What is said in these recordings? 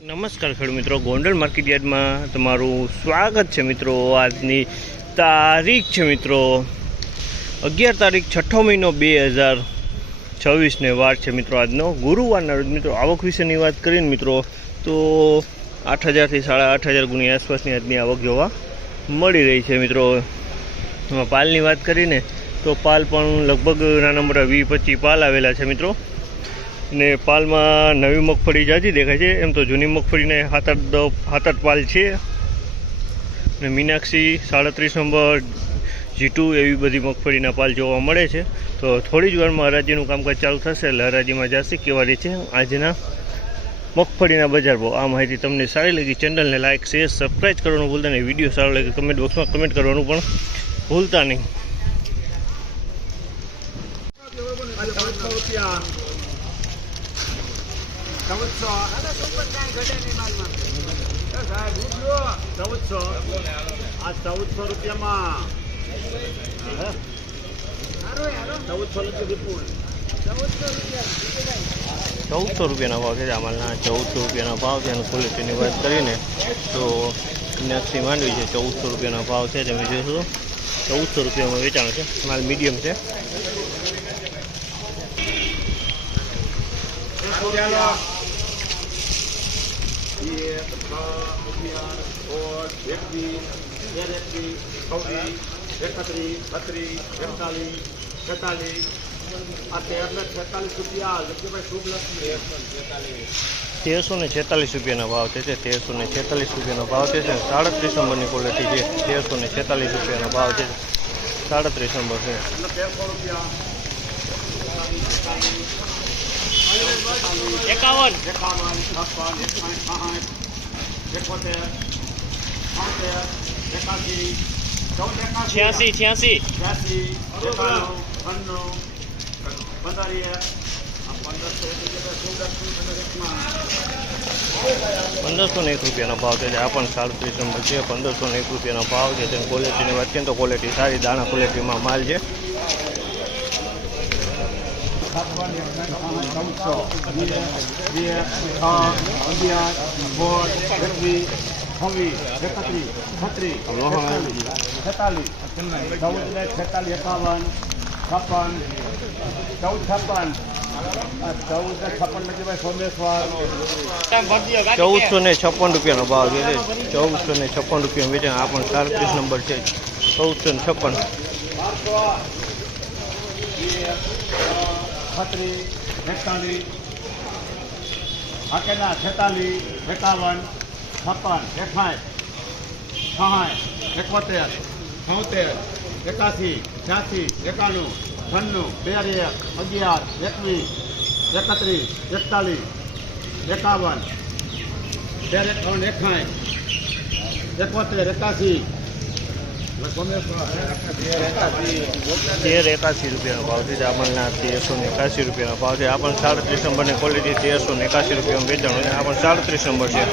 નમસ્કાર ખેડૂત મિત્રો, ગોંડલ માર્કેટ યાર્ડમાં તમારું સ્વાગત છે મિત્રો। આજની તારીખ છે મિત્રો 11 તારીખ 6 મહિનો 2026 વાર છે મિત્રો। આજનો ગુરુવારના રોજ મિત્રો આવક વિશેની વાત કરીને મિત્રો તો 8,000 થી 8,500 ગુણી આસપાસની આજની આવક જોવા મળી રહી છે મિત્રો। પાલની વાત કરીને તો પાલ પણ લગભગ નાના મોટા 20-25 પાલ આવેલા છે મિત્રો। ने पाल में नवी मगफड़ी जाजी देखाय छे। एम तो जूनी मगफड़ी ने 7-8 पाल छे। मीनाक्षी 37 नंबर G2 एवी बधी मगफड़ीना पाल जोवा मळे छे। तो थोड़ी ज वार में हराजीनुं कामकाज चालू थशे એટલે हराजीमां जाशे केवा रीते आजना मगफड़ीना बजार भाव। आ माहिती तमने सारी लगी चेनल ने लाइक शेर सब्सक्राइब करवानुं भूलता नहीं। विडियो सारो लागे कमेंट बॉक्स में कमेंट करवानुं पण भूलता नहीं। ₹1400 भाव है। आमालना ₹1400 भाव है। क्वॉलिटी की बात करिए तो मीनाक्षी मांडवी है ₹1400 भाव है। तमे जोशो ₹1400 में वेचाण है। माल मीडियम है। ₹1346 भाव है। ₹1346 भाव है। 37 नंबर की क्वॉलिटी है। ₹1346 भाव है। 37 नंबर है। एकावन 86 ₹1501 भाव है। आ 37 नंबर है। ₹1501 भाव है। क्वॉलिटी की बात करें तो क्वॉलिटी सारी दाणा क्वॉलिटी में माल है। ₹1456 भाव है। ₹1456 वेचाण। आ 37 नंबर है। 1456 ₹1381 भाव है। आमलना ₹1381 भाव है। आ 37 नंबर की क्वॉलिटी ₹1381 में वेचाण है। आ 37 नंबर है।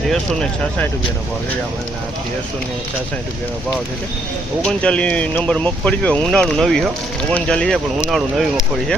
₹1366 भाव है। आमलना ₹1366 भाव है। 39 नंबर मगफड़ी है। उनाळु नवी है। 39 है पण उनाळु नवी मगफड़ी है।